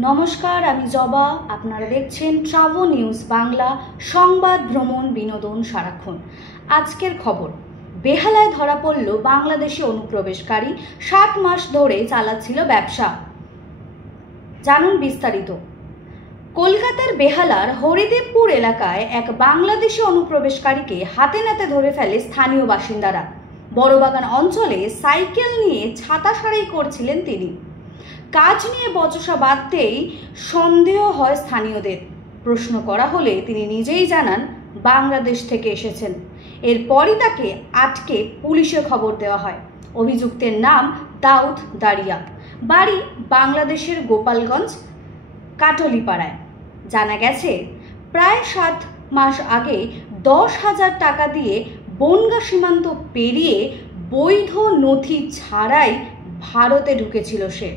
নমস্কার, আমি জবা। আপনারা দেখছেন ট্রাভো নিউজ বাংলা, সংবাদ, ভ্রমণ, বিনোদন সারাক্ষণ। আজকের খবর, বেহালায় ধরা পড়ল বাংলাদেশি অনুপ্রবেশকারী, 7 মাস ধরে চালাচ্ছিল ব্যবসা। জানুন বিস্তারিত। কলকাতার বেহালার হরিদেবপুর এলাকায় এক বাংলাদেশি অনুপ্রবেশকারীকে হাতে নাতে ধরে ফেলে স্থানীয় বাসিন্দারা। বড়বাগান অঞ্চলে সাইকেল নিয়ে ছাতা সারাই করছিলেন তিনি। কাজ নিয়ে বচসা বাঁধতেই সন্দেহ হয় স্থানীয়দের। প্রশ্ন করা হলে তিনি নিজেই জানান বাংলাদেশ থেকে এসেছেন। এরপরই তাকে আটকে পুলিশে খবর দেওয়া হয়। অভিযুক্তের নাম দাউদ দারিয়া, বাড়ি বাংলাদেশের গোপালগঞ্জ কাটলিপাড়ায়। জানা গেছে, প্রায় 7 মাস আগে 10,000 টাকা দিয়ে বনগাঁ সীমান্ত পেরিয়ে বৈধ নথি ছাড়াই ভারতে ঢুকেছিল সে।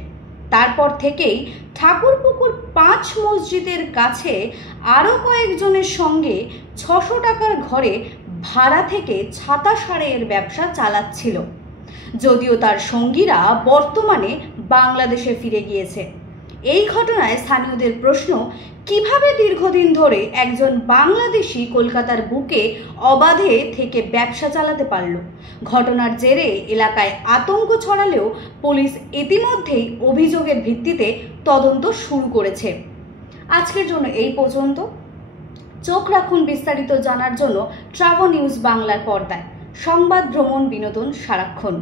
তারপর থেকেই ঠাকুরপুকুর 5 মসজিদের কাছে আরও কয়েকজনের সঙ্গে 600 টাকার ঘরে ভাড়া থেকে ছাতা সারাইয়ের ব্যবসা চালাচ্ছিল। যদিও তার সঙ্গীরা বর্তমানে বাংলাদেশে ফিরে গিয়েছে। এই ঘটনায় স্থানীয়দের প্রশ্ন, কিভাবে দীর্ঘদিন ধরে একজন বাংলাদেশি কলকাতার বুকে অবাধে থেকে ব্যবসা চালাতে পারল। ঘটনার জেরে এলাকায় আতঙ্ক ছড়ালেও পুলিশ ইতিমধ্যেই অভিযোগের ভিত্তিতে তদন্ত শুরু করেছে। আজকের জন্য এই পর্যন্ত। চোখ রাখুন বিস্তারিত জানার জন্য ট্রাভো নিউজ বাংলার পর্দায়। সংবাদ, ভ্রমণ, বিনোদন সারাক্ষণ।